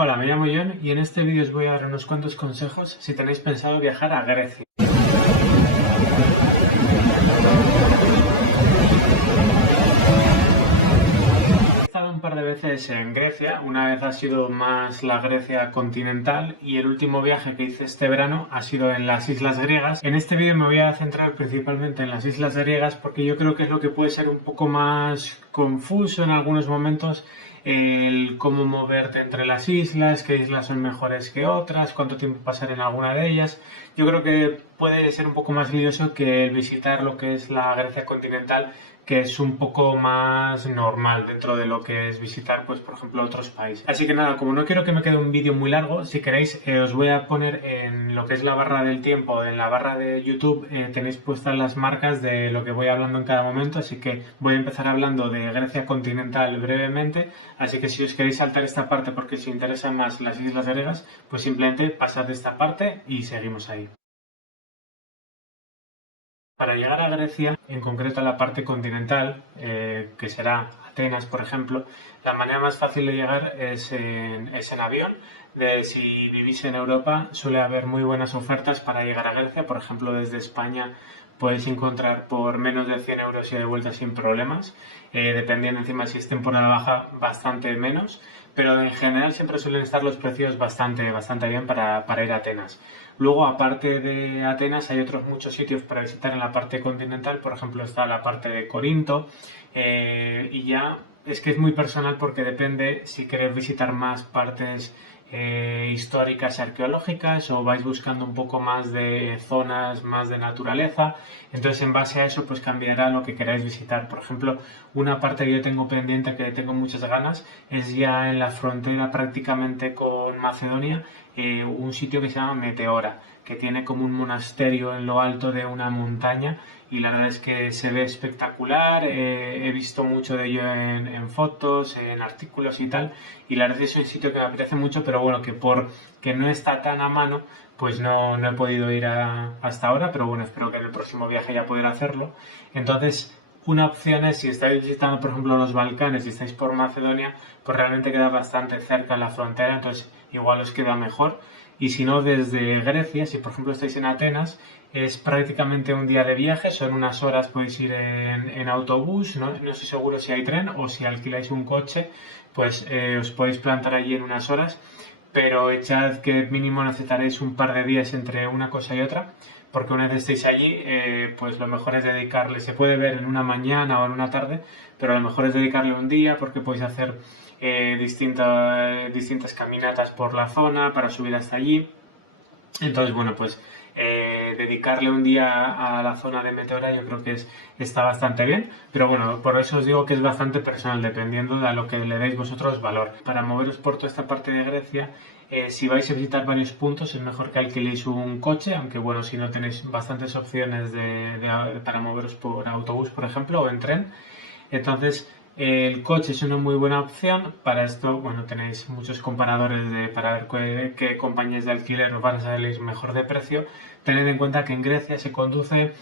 Hola, me llamo John y en este vídeo os voy a dar unos cuantos consejos si tenéis pensado viajar a Grecia. He estado un par de veces en Grecia, una vez ha sido más la Grecia continental y el último viaje que hice este verano ha sido en las islas griegas. En este vídeo me voy a centrar principalmente en las islas griegas porque yo creo que es lo que puede ser un poco más confuso en algunos momentos, el cómo moverte entre las islas, qué islas son mejores que otras, cuánto tiempo pasar en alguna de ellas. Yo creo que puede ser un poco más lioso que el visitar lo que es la Grecia continental, que es un poco más normal dentro de lo que es visitar, pues por ejemplo, otros países. Así que nada, como no quiero que me quede un vídeo muy largo, si queréis os voy a poner en lo que es la barra del tiempo, en la barra de YouTube, tenéis puestas las marcas de lo que voy hablando en cada momento, así que voy a empezar hablando de Grecia continental brevemente, así que si os queréis saltar esta parte porque os interesan más las islas griegas, pues simplemente pasad de esta parte y seguimos ahí. Para llegar a Grecia, en concreto a la parte continental, que será Atenas, por ejemplo, la manera más fácil de llegar es en avión. Si vivís en Europa, suele haber muy buenas ofertas para llegar a Grecia. Por ejemplo, desde España podéis encontrar por menos de 100 euros y de vuelta sin problemas. Dependiendo encima si es temporada baja, bastante menos. Pero en general siempre suelen estar los precios bastante bien para ir a Atenas. Luego, aparte de Atenas, hay otros muchos sitios para visitar en la parte continental. Por ejemplo, está la parte de Corinto. Y ya es que es muy personal porque depende si queréis visitar más partes históricas y arqueológicas o vais buscando un poco más de zonas más de naturaleza. Entonces, en base a eso, pues cambiará lo que queráis visitar. Por ejemplo, una parte que yo tengo pendiente, que tengo muchas ganas, es ya en la frontera prácticamente con Macedonia, un sitio que se llama Meteora, que tiene como un monasterio en lo alto de una montaña y la verdad es que se ve espectacular. He visto mucho de ello en fotos, en artículos y tal, y la verdad es que es un sitio que me apetece mucho, pero bueno, que por que no está tan a mano, pues no he podido ir hasta ahora, pero bueno, espero que en el próximo viaje ya poder hacerlo. Entonces, una opción es, si estáis visitando, por ejemplo, los Balcanes y estáis por Macedonia, pues realmente queda bastante cerca en la frontera, entonces igual os queda mejor. Y si no, desde Grecia, si por ejemplo estáis en Atenas, es prácticamente un día de viaje, son unas horas, podéis ir en autobús, no estoy seguro si hay tren o si alquiláis un coche, pues os podéis plantar allí en unas horas, pero echad que mínimo necesitaréis un par de días entre una cosa y otra, porque una vez estéis allí, pues lo mejor es dedicarle, se puede ver en una mañana o en una tarde, pero lo mejor es dedicarle un día porque podéis hacer distintas caminatas por la zona para subir hasta allí. Entonces, bueno, pues dedicarle un día a la zona de Meteora yo creo que está bastante bien, pero bueno, por eso os digo que es bastante personal, dependiendo de a lo que le deis vosotros valor. Para moveros por toda esta parte de Grecia, si vais a visitar varios puntos, es mejor que alquiléis un coche, aunque bueno, si no tenéis bastantes opciones para moveros por autobús, por ejemplo, o en tren. Entonces, el coche es una muy buena opción. Para esto, bueno, tenéis muchos comparadores para ver qué compañías de alquiler os van a salir mejor de precio. Tened en cuenta que en Grecia se conduce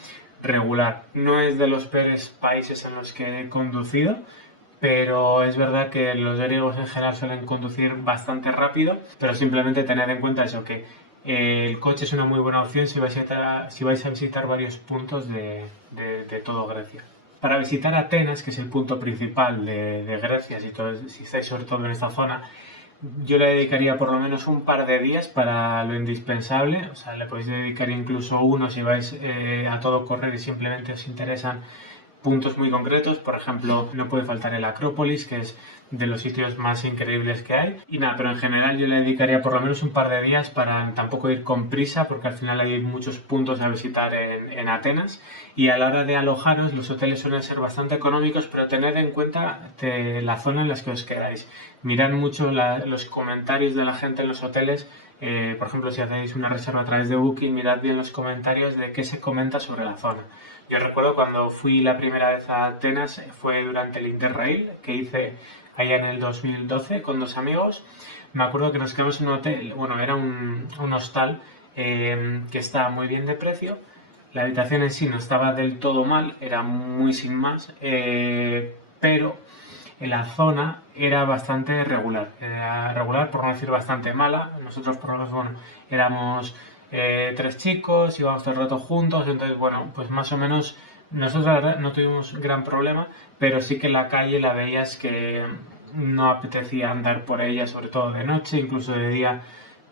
regular. No es de los peores países en los que he conducido, pero es verdad que los griegos en general suelen conducir bastante rápido, pero simplemente tened en cuenta eso, que el coche es una muy buena opción si vais a visitar varios puntos de todo Grecia. Para visitar Atenas, que es el punto principal de Grecia, si estáis sobre todo en esta zona, yo le dedicaría por lo menos un par de días para lo indispensable. O sea, le podéis dedicar incluso uno si vais a todo correr y simplemente os interesan puntos muy concretos. Por ejemplo, no puede faltar el Acrópolis, que es de los sitios más increíbles que hay. Y nada, pero en general yo le dedicaría por lo menos un par de días para tampoco ir con prisa, porque al final hay muchos puntos a visitar en Atenas. Y a la hora de alojaros, los hoteles suelen ser bastante económicos, pero tened en cuenta la zona en la que os quedáis. Mirad mucho los comentarios de la gente en los hoteles. Por ejemplo, si hacéis una reserva a través de Booking, mirad bien los comentarios de qué se comenta sobre la zona. Yo recuerdo cuando fui la primera vez a Atenas, fue durante el Interrail que hice allá en el 2012 con dos amigos. Me acuerdo que nos quedamos en un hotel, bueno, era un hostal que estaba muy bien de precio. La habitación en sí no estaba del todo mal, era muy sin más, pero la zona era bastante regular, regular por no decir bastante mala. Nosotros por lo menos, bueno, éramos 3 chicos, íbamos todo el rato juntos, entonces bueno, pues más o menos nosotros la verdad no tuvimos gran problema, pero sí que la calle la veías que no apetecía andar por ella, sobre todo de noche, incluso de día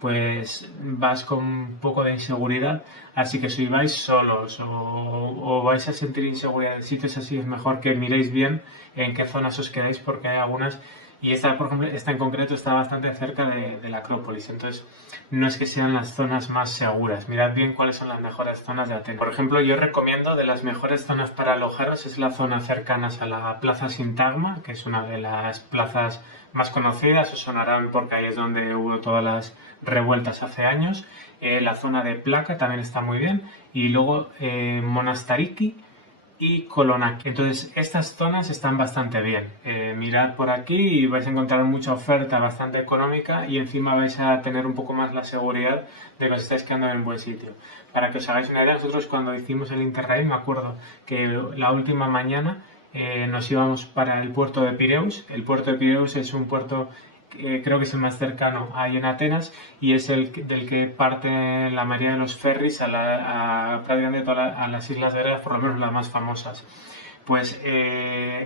pues vas con un poco de inseguridad, así que si vais solos o vais a sentir inseguridad en sitios así, es mejor que miréis bien en qué zonas os quedáis, porque hay algunas, y esta, por ejemplo, esta en concreto está bastante cerca de la Acrópolis, entonces no es que sean las zonas más seguras. Mirad bien cuáles son las mejores zonas de Atenas. Por ejemplo, yo recomiendo de las mejores zonas para alojaros es la zona cercanas a la Plaza Sintagma, que es una de las plazas más conocidas, os sonarán porque ahí es donde hubo todas las revueltas hace años. La zona de Plaka también está muy bien, y luego Monastariki y Kolonaki. Entonces estas zonas están bastante bien. Mirad por aquí y vais a encontrar mucha oferta bastante económica, y encima vais a tener un poco más la seguridad de que os estáis quedando en un buen sitio. Para que os hagáis una idea, nosotros cuando hicimos el Interrail, me acuerdo que la última mañana nos íbamos para el puerto de Pireus. El puerto de Pireus es un puerto creo que es el más cercano ahí en Atenas, y es el del que parten la mayoría de los ferries a prácticamente a las islas griegas, por lo menos las más famosas. Pues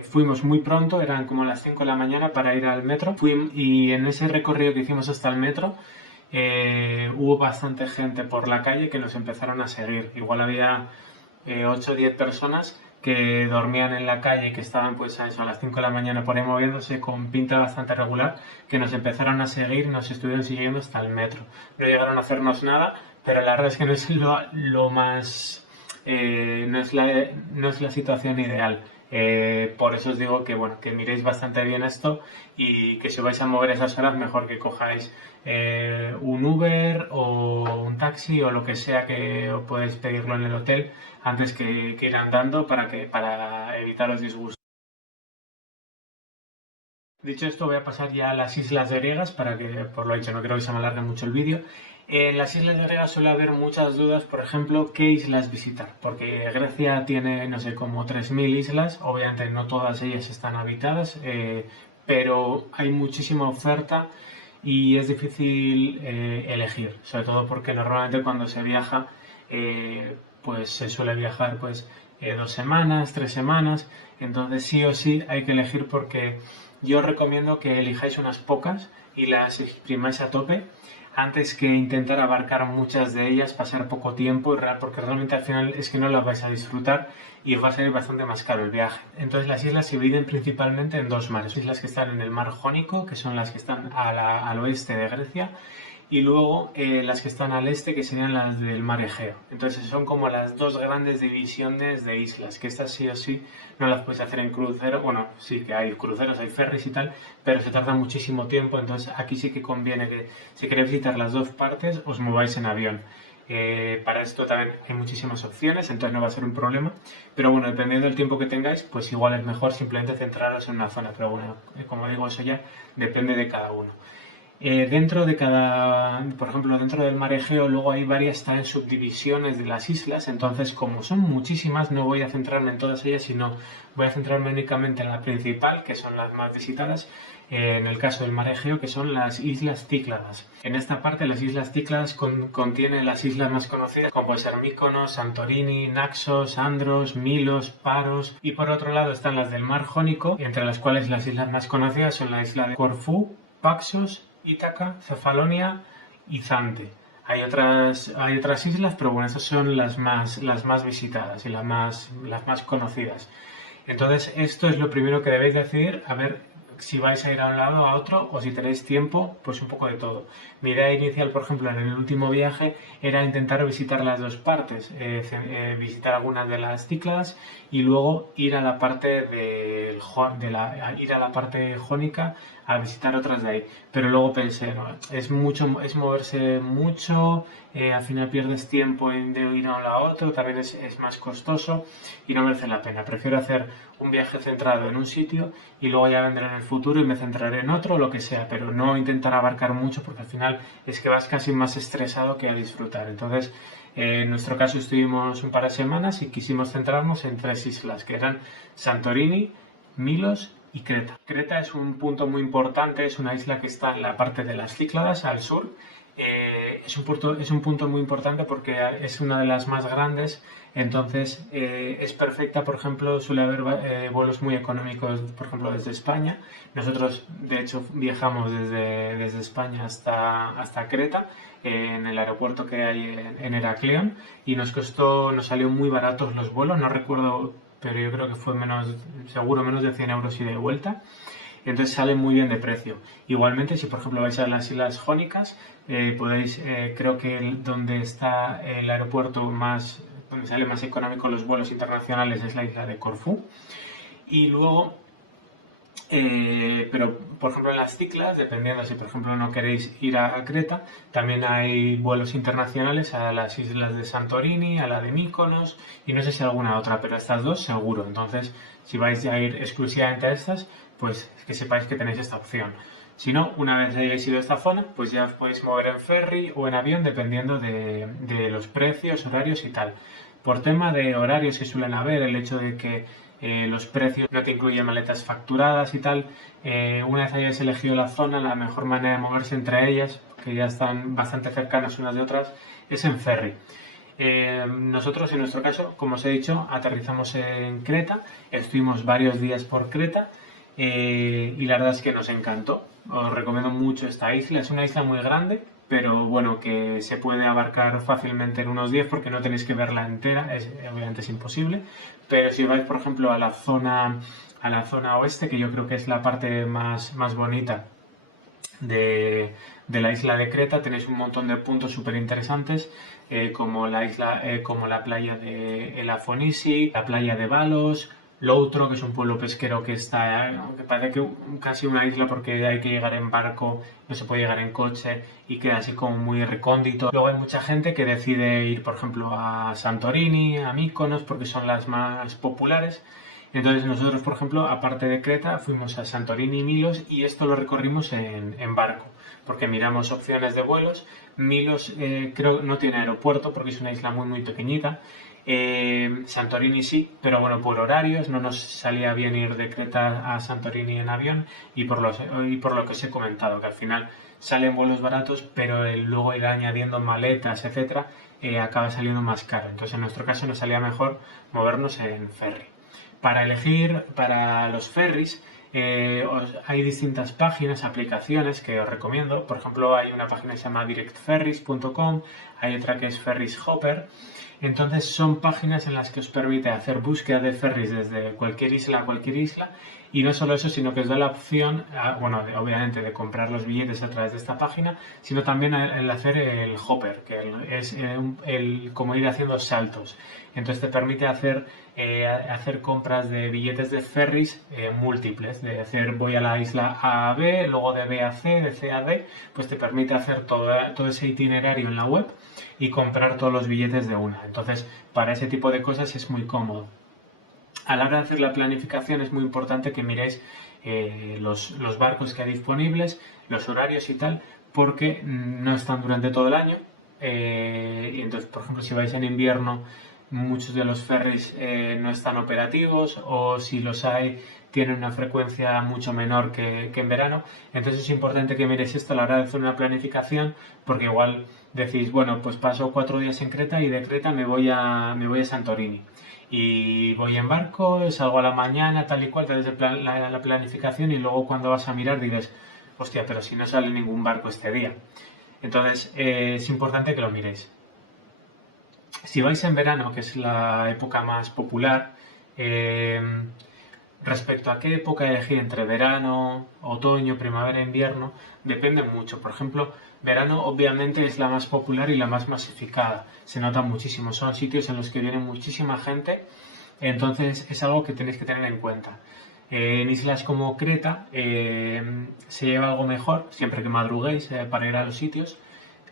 fuimos muy pronto, eran como las 5 de la mañana para ir al metro, y en ese recorrido que hicimos hasta el metro hubo bastante gente por la calle que nos empezaron a seguir. Igual había 8 o 10 personas que dormían en la calle, que estaban pues a eso, a las 5 de la mañana por ahí moviéndose con pinta bastante regular, que nos empezaron a seguir, nos estuvieron siguiendo hasta el metro. No llegaron a hacernos nada, pero la verdad es que no es lo más... no es la situación ideal. Por eso os digo que bueno, que miréis bastante bien esto, y que si vais a mover esas horas mejor que cojáis un Uber o un taxi o lo que sea, que os podéis pedirlo en el hotel antes que ir andando, para evitar los disgustos. Dicho esto, voy a pasar ya a las islas griegas para que, por lo dicho, no creo que se me alargue mucho el vídeo. En las islas griegas suele haber muchas dudas, por ejemplo, qué islas visitar, porque Grecia tiene, no sé, como 3000 islas, obviamente no todas ellas están habitadas, pero hay muchísima oferta y es difícil elegir, sobre todo porque normalmente cuando se viaja, pues se suele viajar pues 2 semanas, 3 semanas, entonces sí o sí hay que elegir, porque yo os recomiendo que elijáis unas pocas y las exprimáis a tope antes que intentar abarcar muchas de ellas, pasar poco tiempo, porque realmente al final es que no las vais a disfrutar y os va a salir bastante más caro el viaje. Entonces las islas se dividen principalmente en dos mares: islas que están en el mar Jónico, que son las que están al oeste de Grecia, y luego las que están al este, que serían las del mar Egeo. Entonces son como las dos grandes divisiones de islas, que estas sí o sí no las podéis hacer en crucero. Bueno, sí que hay cruceros, hay ferries y tal, pero se tarda muchísimo tiempo, entonces aquí sí que conviene que si queréis visitar las dos partes os mováis en avión. Para esto también hay muchísimas opciones, entonces no va a ser un problema, pero bueno, dependiendo del tiempo que tengáis, pues igual es mejor simplemente centraros en una zona, pero bueno, como digo, eso ya depende de cada uno. Dentro de cada, por ejemplo, dentro del mar Egeo luego hay varias también subdivisiones de las islas, entonces como son muchísimas no voy a centrarme en todas ellas, sino voy a centrarme únicamente en la principal, que son las más visitadas, en el caso del mar Egeo, que son las islas Cícladas. En esta parte las islas Cícladas contienen las islas más conocidas, como puede ser Mykonos, Santorini, Naxos, Andros, Milos, Paros, y por otro lado están las del mar Jónico, entre las cuales las islas más conocidas son la isla de Corfú, Paxos, Ítaca, Cefalonia y Zante. Hay otras islas, pero bueno, estas son las más visitadas y las más conocidas. Entonces, esto es lo primero que debéis decidir, a ver si vais a ir a un lado o a otro, o si tenéis tiempo, pues un poco de todo. Mi idea inicial, por ejemplo, en el último viaje, era intentar visitar las dos partes, visitar algunas de las Cícladas y luego ir a la parte ir a la parte jónica a visitar otras de ahí. Pero luego pensé, no, es moverse mucho, al final pierdes tiempo en de ir a un lado a otro, también es más costoso y no merece la pena. Prefiero hacer un viaje centrado en un sitio y luego ya vendré en el futuro y me centraré en otro, lo que sea, pero no intentar abarcar mucho, porque al final es que vas casi más estresado que a disfrutar. Entonces, en nuestro caso estuvimos un par de semanas y quisimos centrarnos en 3 islas, que eran Santorini, Milos y Creta. Creta es un punto muy importante, es una isla que está en la parte de las Cícladas, al sur. Es un punto muy importante porque es una de las más grandes, entonces es perfecta, por ejemplo, suele haber vuelos muy económicos, por ejemplo, desde España. Nosotros, de hecho, viajamos desde España hasta Creta, en el aeropuerto que hay en Heraclión, y nos salió muy baratos los vuelos, no recuerdo, pero yo creo que fue seguro menos de 100 euros ida y de vuelta. Entonces sale muy bien de precio. Igualmente, si por ejemplo vais a las Islas Jónicas, podéis, creo que donde está el aeropuerto donde sale más económico los vuelos internacionales es la isla de Corfú. Y luego, pero por ejemplo en las Cícladas, dependiendo si por ejemplo no queréis ir a Creta, también hay vuelos internacionales a las islas de Santorini, a la de Mykonos y no sé si alguna otra, pero estas dos seguro. Entonces, si vais a ir exclusivamente a estas, pues que sepáis que tenéis esta opción. Si no, una vez hayáis ido a esta zona, pues ya os podéis mover en ferry o en avión dependiendo de los precios, horarios y tal. Por tema de horarios que suelen haber, el hecho de que los precios no te incluyen maletas facturadas y tal, una vez hayáis elegido la zona, la mejor manera de moverse entre ellas, que ya están bastante cercanas unas de otras, es en ferry. Nosotros, en nuestro caso, como os he dicho, aterrizamos en Creta, estuvimos varios días por Creta y la verdad es que nos encantó. Os recomiendo mucho esta isla, es una isla muy grande, pero bueno, que se puede abarcar fácilmente en unos días porque no tenéis que verla entera, obviamente es imposible, pero si vais, por ejemplo, a la zona oeste, que yo creo que es la parte más bonita de la isla de Creta, tenéis un montón de puntos súper interesantes, como como la playa de El Afonisi, la playa de Balos, Loutro, que es un pueblo pesquero que parece que casi una isla porque hay que llegar en barco, no se puede llegar en coche y queda así como muy recóndito. Luego hay mucha gente que decide ir, por ejemplo, a Santorini, a Mykonos, porque son las más populares. Entonces nosotros, por ejemplo, aparte de Creta, fuimos a Santorini y Milos y esto lo recorrimos en barco, porque miramos opciones de vuelos. Milos creo no tiene aeropuerto porque es una isla muy pequeñita. Santorini sí, pero bueno, por horarios no nos salía bien ir de Creta a Santorini en avión y por lo que os he comentado, que al final salen vuelos baratos, pero luego ir añadiendo maletas, etcétera, acaba saliendo más caro. Entonces en nuestro caso nos salía mejor movernos en ferry. Para elegir para los ferries hay distintas páginas, aplicaciones que os recomiendo. Por ejemplo, hay una página que se llama directferries.com, hay otra que es Ferries Hopper. Entonces son páginas en las que os permite hacer búsqueda de ferries desde cualquier isla a cualquier isla y no solo eso, sino que os da la opción, bueno, obviamente de comprar los billetes a través de esta página, sino también el hacer el hopper, que es como ir haciendo saltos. Entonces te permite hacer compras de billetes de ferries múltiples, de decir voy a la isla A a B, luego de B a C, de C a D, pues te permite hacer todo ese itinerario en la web y comprar todos los billetes de una. Entonces, para ese tipo de cosas es muy cómodo. A la hora de hacer la planificación es muy importante que miréis los barcos que hay disponibles, los horarios y tal, porque no están durante todo el año. Y entonces, por ejemplo, si vais en invierno, muchos de los ferries no están operativos o si los hay, tienen una frecuencia mucho menor que en verano. Entonces es importante que miréis esto a la hora de hacer una planificación, porque igual decís, bueno, pues paso 4 días en Creta y de Creta me voy a Santorini. Y voy en barco, salgo a la mañana, tal y cual, te haces la planificación y luego cuando vas a mirar dices, hostia, pero si no sale ningún barco este día. Entonces es importante que lo miréis. Si vais en verano, que es la época más popular, respecto a qué época elegir entre verano, otoño, primavera, invierno, depende mucho. Por ejemplo, verano obviamente es la más popular y la más masificada. Se nota muchísimo. Son sitios en los que viene muchísima gente, entonces es algo que tenéis que tener en cuenta. En islas como Creta se lleva algo mejor, siempre que madruguéis para ir a los sitios.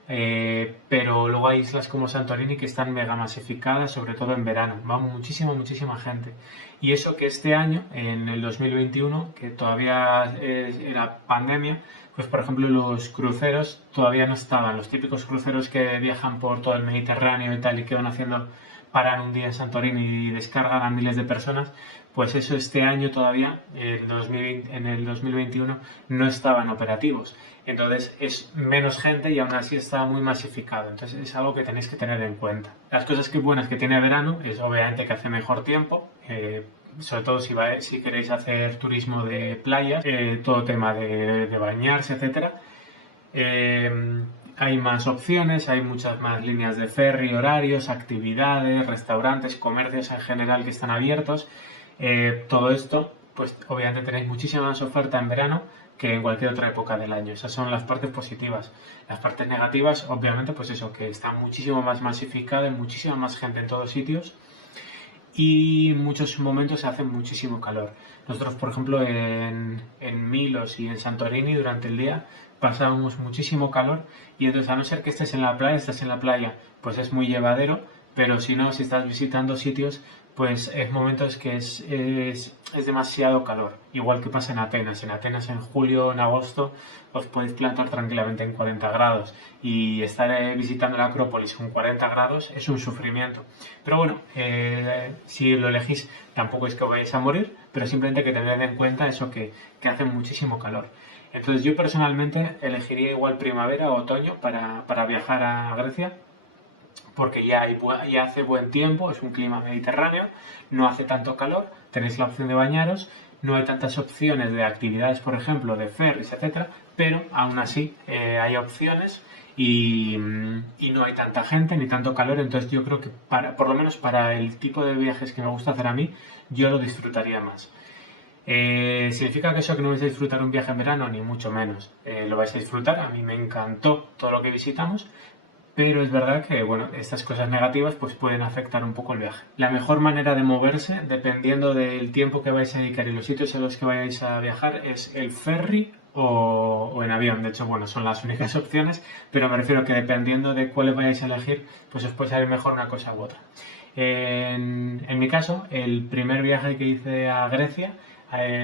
Pero luego hay islas como Santorini que están mega masificadas, sobre todo en verano. Va muchísima gente. Y eso que este año, en el 2021, que todavía era pandemia, pues por ejemplo los cruceros todavía no estaban. Los típicos cruceros que viajan por todo el Mediterráneo y tal y que van haciendo, paran un día en Santorini y descargan a miles de personas, pues eso este año todavía, en el 2021, no estaban operativos. Entonces es menos gente y aún así está muy masificado. Entonces es algo que tenéis que tener en cuenta. Las cosas que buenas que tiene verano es obviamente que hace mejor tiempo. Sobre todo si queréis hacer turismo de playas, todo tema de bañarse, etcétera. Hay más opciones, hay muchas más líneas de ferry, horarios, actividades, restaurantes, comercios en general que están abiertos. Todo esto, pues obviamente tenéis muchísima más oferta en verano que en cualquier otra época del año. Esas son las partes positivas. Las partes negativas, obviamente, pues eso, que está muchísimo más masificada, hay muchísima más gente en todos sitios y en muchos momentos se hace muchísimo calor. Nosotros, por ejemplo, en Milos y en Santorini durante el día pasábamos muchísimo calor y entonces a no ser que estés en la playa, estás en la playa, pues es muy llevadero, pero si no, si estás visitando sitios, pues es momentos que es demasiado calor, igual que pasa en Atenas. En Atenas en julio o en agosto os podéis plantar tranquilamente en 40 grados y estar visitando la Acrópolis con 40 grados es un sufrimiento. Pero bueno, si lo elegís tampoco es que os vayáis a morir, pero simplemente que tened en cuenta eso que hace muchísimo calor. Entonces yo personalmente elegiría igual primavera o otoño para viajar a Grecia porque ya hace buen tiempo, es un clima mediterráneo, no hace tanto calor, tenéis la opción de bañaros, no hay tantas opciones de actividades, por ejemplo, de ferries, etcétera, pero aún así hay opciones y no hay tanta gente ni tanto calor, entonces yo creo que por lo menos para el tipo de viajes que me gusta hacer a mí, yo lo disfrutaría más. ¿Significa que eso que no vais a disfrutar un viaje en verano? Ni mucho menos. Lo vais a disfrutar, a mí me encantó todo lo que visitamos, pero es verdad que, bueno, estas cosas negativas pues pueden afectar un poco el viaje. La mejor manera de moverse, dependiendo del tiempo que vais a dedicar y los sitios en los que vayáis a viajar, es el ferry o en avión. De hecho, bueno, son las únicas opciones, pero me refiero que dependiendo de cuáles vayáis a elegir, pues os puede salir mejor una cosa u otra. En mi caso, el primer viaje que hice a Grecia,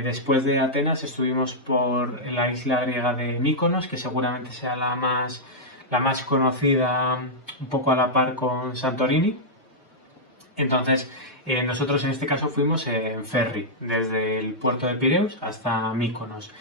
después de Atenas, estuvimos por la isla griega de Mykonos, que seguramente sea la más conocida, un poco a la par con Santorini. Entonces, nosotros en este caso fuimos en ferry, desde el puerto de Pireus hasta Mykonos.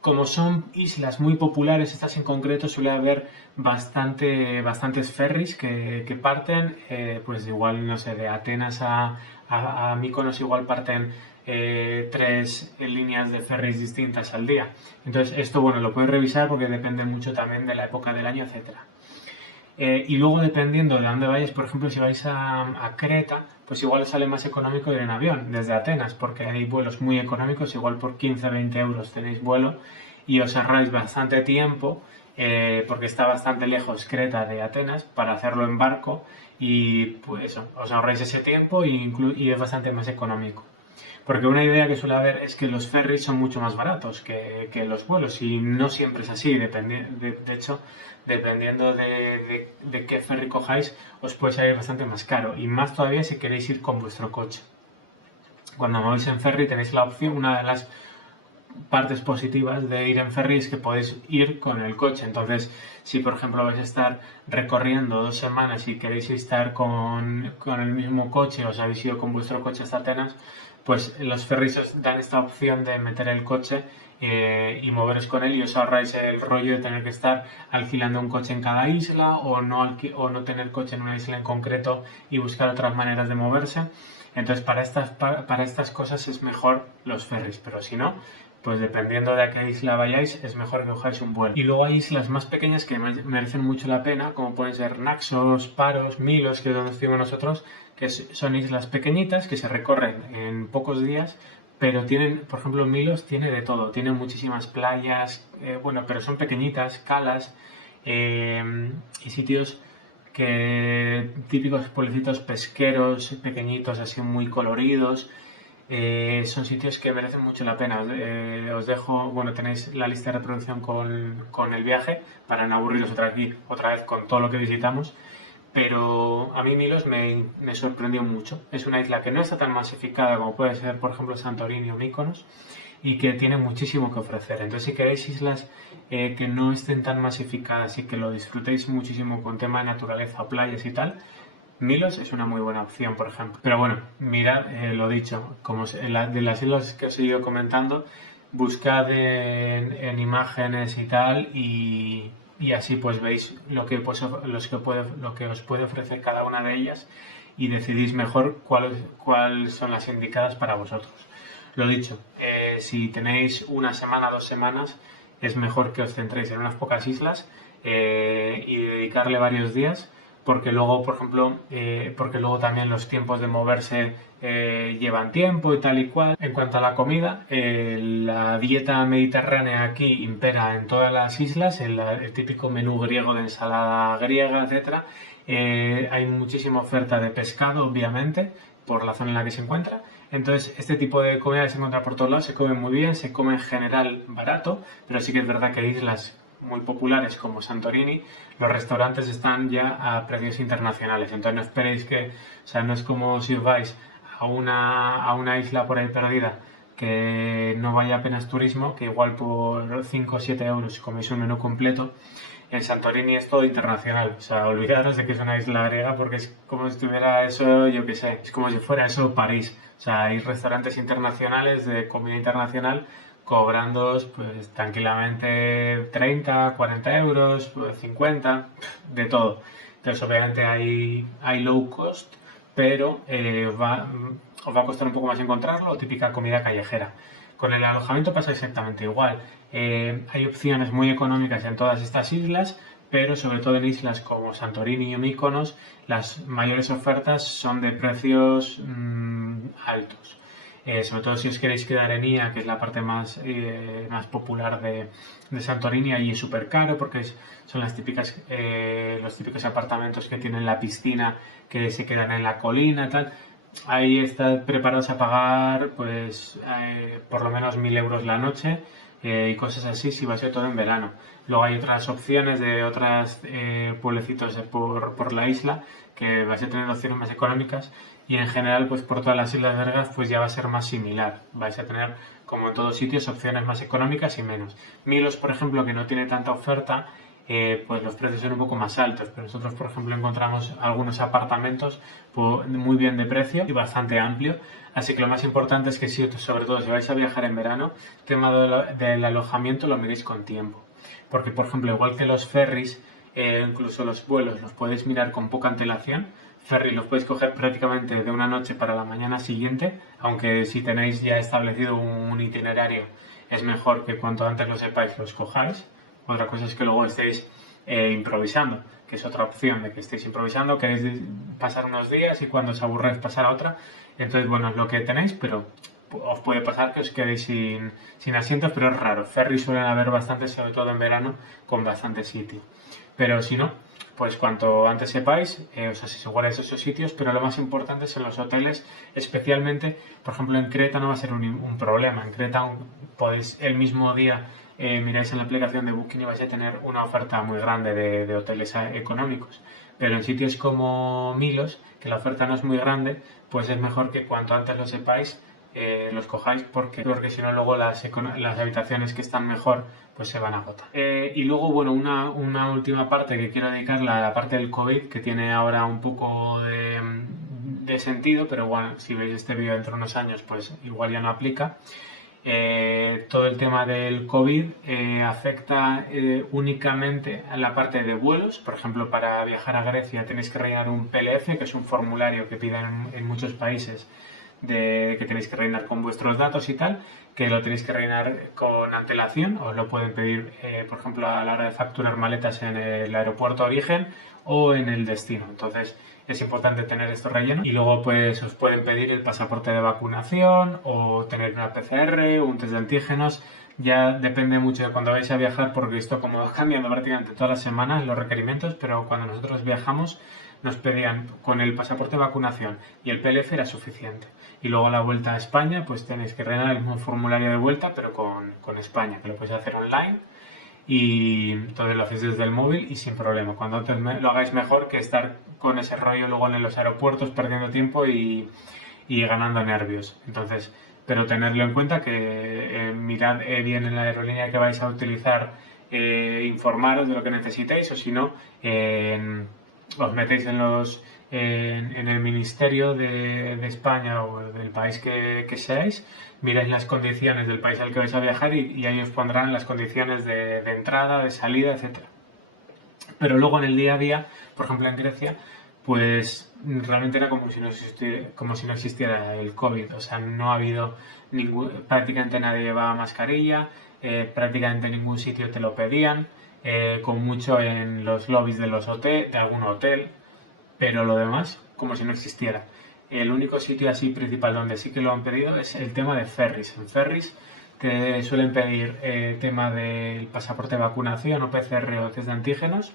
Como son islas muy populares, estas en concreto, suele haber bastantes ferries que parten, pues igual, no sé, de Atenas a Mykonos igual parten 3 líneas de ferries distintas al día. Entonces esto, bueno, lo puedes revisar porque depende mucho también de la época del año, etcétera. Y luego dependiendo de dónde vayáis, por ejemplo, si vais a Creta, pues igual os sale más económico ir en avión desde Atenas, porque hay vuelos muy económicos, igual por 15-20 euros tenéis vuelo y os ahorráis bastante tiempo, porque está bastante lejos Creta de Atenas, para hacerlo en barco y pues eso, os ahorráis ese tiempo y es bastante más económico. Porque una idea que suele haber es que los ferries son mucho más baratos que los vuelos y no siempre es así. De hecho, dependiendo de qué ferry cojáis, os puede salir bastante más caro. Y más todavía si queréis ir con vuestro coche. Cuando vais en ferry tenéis la opción, una de las partes positivas de ir en ferry es que podéis ir con el coche. Entonces, si por ejemplo vais a estar recorriendo 2 semanas y queréis estar con el mismo coche, os habéis ido con vuestro coche hasta Atenas, pues los ferries os dan esta opción de meter el coche y moveros con él y os ahorráis el rollo de tener que estar alquilando un coche en cada isla o no tener coche en una isla en concreto y buscar otras maneras de moverse. Entonces para estas cosas es mejor los ferries, pero si no, pues dependiendo de a qué isla vayáis, es mejor que cojáis un vuelo. Y luego hay islas más pequeñas que merecen mucho la pena, como pueden ser Naxos, Paros, Milos, que es donde estuvimos nosotros, que son islas pequeñitas que se recorren en pocos días, pero tienen, por ejemplo, Milos tiene de todo, tiene muchísimas playas, bueno, pero son pequeñitas, calas y sitios típicos pueblecitos pesqueros, pequeñitos, así muy coloridos. Son sitios que merecen mucho la pena. Os dejo, bueno, tenéis la lista de reproducción con el viaje para no aburriros otra vez con todo lo que visitamos. Pero a mí Milos me sorprendió mucho. Es una isla que no está tan masificada como puede ser, por ejemplo, Santorini o Mykonos y que tiene muchísimo que ofrecer. Entonces, si queréis islas que no estén tan masificadas y que lo disfrutéis muchísimo con tema de naturaleza, playas y tal, Milos es una muy buena opción, por ejemplo. Pero bueno, mirad, lo dicho, como de las islas que os he ido comentando, buscad en imágenes y tal y así pues veis lo que, pues, lo que os puede ofrecer cada una de ellas y decidís mejor cuáles son las indicadas para vosotros. Lo dicho, si tenéis una semana, 2 semanas, es mejor que os centréis en unas pocas islas y dedicarle varios días porque luego, por ejemplo, porque luego también los tiempos de moverse llevan tiempo y tal y cual. En cuanto a la comida, la dieta mediterránea aquí impera en todas las islas, el típico menú griego de ensalada griega, etcétera. Hay muchísima oferta de pescado, obviamente, por la zona en la que se encuentra. Entonces, este tipo de comida se encuentra por todos lados, se come muy bien, se come en general barato, pero sí que es verdad que hay islas muy populares como Santorini, los restaurantes están ya a precios internacionales. Entonces no esperéis que, o sea, no es como si os vais a una isla por ahí perdida que no vaya apenas turismo, que igual por 5 o 7 euros coméis un menú completo. En Santorini es todo internacional, o sea, olvidaros de que es una isla griega porque es como si estuviera eso, yo qué sé, es como si fuera eso París. O sea, hay restaurantes internacionales de comida internacional cobrando pues tranquilamente 30, 40 euros, pues, 50, de todo. Entonces obviamente hay low cost, pero os va a costar un poco más encontrarlo, típica comida callejera. Con el alojamiento pasa exactamente igual. Hay opciones muy económicas en todas estas islas, pero sobre todo en islas como Santorini y Mykonos, las mayores ofertas son de precios altos. Sobre todo si os queréis quedar en IA, que es la parte más popular de Santorini, ahí es súper caro porque son los típicos apartamentos que tienen la piscina que se quedan en la colina, tal. Ahí están preparados a pagar pues por lo menos 1.000 euros la noche y cosas así si va a ser todo en verano. Luego hay otras opciones de otros pueblecitos por la isla que vais a tener opciones más económicas y en general pues por todas las islas griegas pues ya va a ser más similar. Vais a tener como en todos sitios opciones más económicas y menos. Milos, por ejemplo, que no tiene tanta oferta, pues los precios son un poco más altos. Pero nosotros, por ejemplo, encontramos algunos apartamentos muy bien de precio y bastante amplio. Así que lo más importante es que sobre todo si vais a viajar en verano, el tema del alojamiento lo miréis con tiempo. Porque, por ejemplo, igual que los ferries, incluso los vuelos los podéis mirar con poca antelación. Ferry los podéis coger prácticamente de una noche para la mañana siguiente, aunque si tenéis ya establecido un itinerario es mejor que cuanto antes lo sepáis los cojáis. Otra cosa es que luego estéis improvisando, que es otra opción de que estéis improvisando, queréis pasar unos días y cuando os aburréis pasar a otra. Entonces, bueno, es lo que tenéis, pero os puede pasar que os quedéis sin asientos, pero es raro. Ferry suelen haber bastantes, sobre todo en verano, con bastante sitio. Pero si no, pues cuanto antes sepáis, os aseguráis esos sitios, pero lo más importante es en los hoteles, especialmente, por ejemplo, en Creta no va a ser un problema. En Creta podéis el mismo día miráis en la aplicación de Booking y vais a tener una oferta muy grande de hoteles económicos. Pero en sitios como Milos, que la oferta no es muy grande, pues es mejor que cuanto antes lo sepáis, los cojáis porque si no luego las habitaciones que están mejor pues se van a agotar. Y luego, bueno, una última parte que quiero dedicarla a la parte del COVID, que tiene ahora un poco de sentido, pero bueno, si veis este vídeo dentro de unos años, pues igual ya no aplica. Todo el tema del COVID afecta únicamente a la parte de vuelos. Por ejemplo, para viajar a Grecia tenéis que rellenar un PLF, que es un formulario que piden en muchos países que tenéis que rellenar con vuestros datos y tal, que lo tenéis que rellenar con antelación. Os lo pueden pedir, por ejemplo, a la hora de facturar maletas en el aeropuerto origen o en el destino. Entonces, es importante tener esto relleno y luego pues os pueden pedir el pasaporte de vacunación o tener una PCR o un test de antígenos. Ya depende mucho de cuando vais a viajar porque esto como va cambiando prácticamente todas las semanas los requerimientos, pero cuando nosotros viajamos nos pedían con el pasaporte de vacunación y el PLF era suficiente. Y luego a la vuelta a España pues tenéis que rellenar el mismo formulario de vuelta pero con España, que lo podéis hacer online y entonces lo hacéis desde el móvil y sin problema. Cuando antes lo hagáis mejor que estar con ese rollo luego en los aeropuertos perdiendo tiempo y ganando nervios. Entonces, pero tenerlo en cuenta que mirad bien en la aerolínea que vais a utilizar, informaros de lo que necesitéis o si no, os metéis en el ministerio de España o del país que seáis, miráis las condiciones del país al que vais a viajar y ahí os pondrán las condiciones de entrada, de salida, etcétera. Pero luego en el día a día, por ejemplo en Grecia, pues realmente era como si no existiera el COVID. O sea, no ha habido prácticamente nadie llevaba mascarilla, prácticamente en ningún sitio te lo pedían, con mucho en los lobbies de algún hotel, pero lo demás como si no existiera. El único sitio así principal donde sí que lo han pedido es el tema de ferries. En ferries te suelen pedir tema del pasaporte de vacunación o PCR o test de antígenos,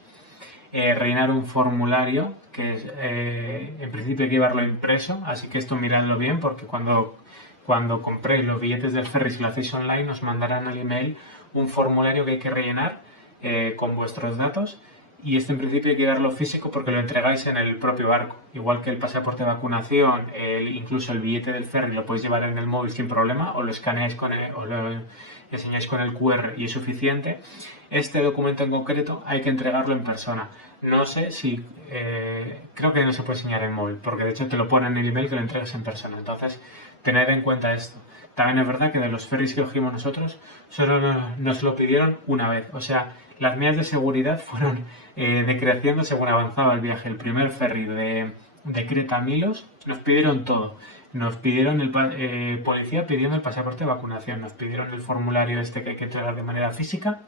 rellenar un formulario que en principio hay que llevarlo impreso, así que esto miradlo bien porque cuando compréis los billetes del ferry, si lo hacéis online, os mandarán al email un formulario que hay que rellenar con vuestros datos, y este en principio hay que llevarlo físico porque lo entregáis en el propio barco, igual que el pasaporte de vacunación, incluso el billete del ferry lo podéis llevar en el móvil sin problema, o lo escaneáis o lo enseñáis con el QR y es suficiente. Este documento en concreto hay que entregarlo en persona. No sé si... creo que no se puede enseñar en móvil, porque de hecho te lo pone en el email que lo entregues en persona. Entonces, tened en cuenta esto. También es verdad que de los ferries que cogimos nosotros, solo nos lo pidieron una vez. O sea, las medidas de seguridad fueron decreciendo según avanzaba el viaje. El primer ferry de Creta a Milos nos pidieron todo. Nos pidieron policía pidiendo el pasaporte de vacunación, nos pidieron el formulario este que hay que entregar de manera física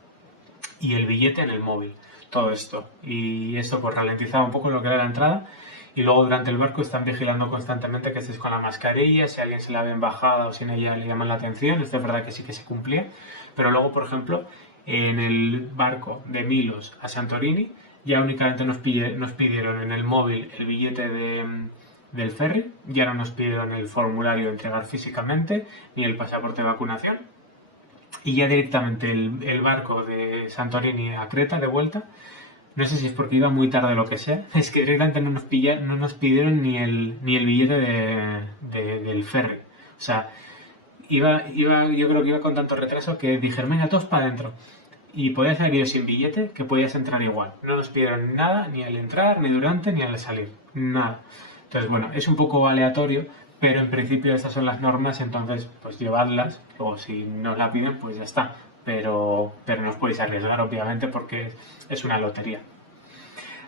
y el billete en el móvil. Todo esto. Y esto pues ralentizaba un poco lo que era la entrada. Y luego durante el barco están vigilando constantemente que estés con la mascarilla, si a alguien se la ve en bajada o si en ella le llaman la atención. Esto es verdad que sí que se cumplía. Pero luego, por ejemplo, en el barco de Milos a Santorini ya únicamente nos pidieron en el móvil el billete del ferry, ya no nos pidieron el formulario de entregar físicamente ni el pasaporte de vacunación, y ya directamente el barco de Santorini a Creta de vuelta, no sé si es porque iba muy tarde o lo que sea, es que directamente no nos pidieron ni el billete del ferry. O sea, yo creo que iba con tanto retraso que dijeron, venga, todos para adentro. Y podías haber ido sin billete, que podías entrar igual. No nos pidieron nada, ni al entrar, ni durante, ni al salir. Nada. Entonces, bueno, es un poco aleatorio, pero en principio estas son las normas, entonces, pues llevadlas. O si no os la piden, pues ya está. Pero no os podéis arriesgar, obviamente, porque es una lotería.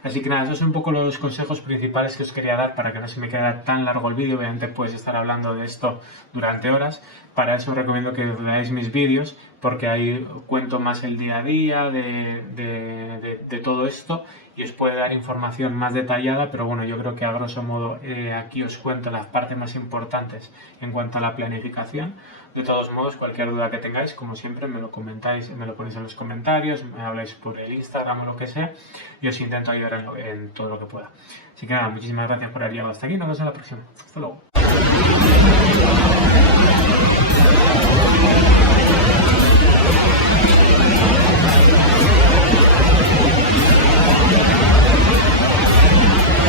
Así que nada, esos son un poco los consejos principales que os quería dar para que no se me quede tan largo el vídeo. Obviamente puedes estar hablando de esto durante horas. Para eso os recomiendo que veáis mis vídeos, porque ahí cuento más el día a día de todo esto y os puede dar información más detallada, pero bueno, yo creo que a grosso modo aquí os cuento las partes más importantes en cuanto a la planificación. De todos modos, cualquier duda que tengáis, como siempre, me lo comentáis, me lo ponéis en los comentarios, me habláis por el Instagram o lo que sea, y os intento ayudar en todo lo que pueda. Así que nada, muchísimas gracias por haber llegado hasta aquí, nos vemos en la próxima. Hasta luego.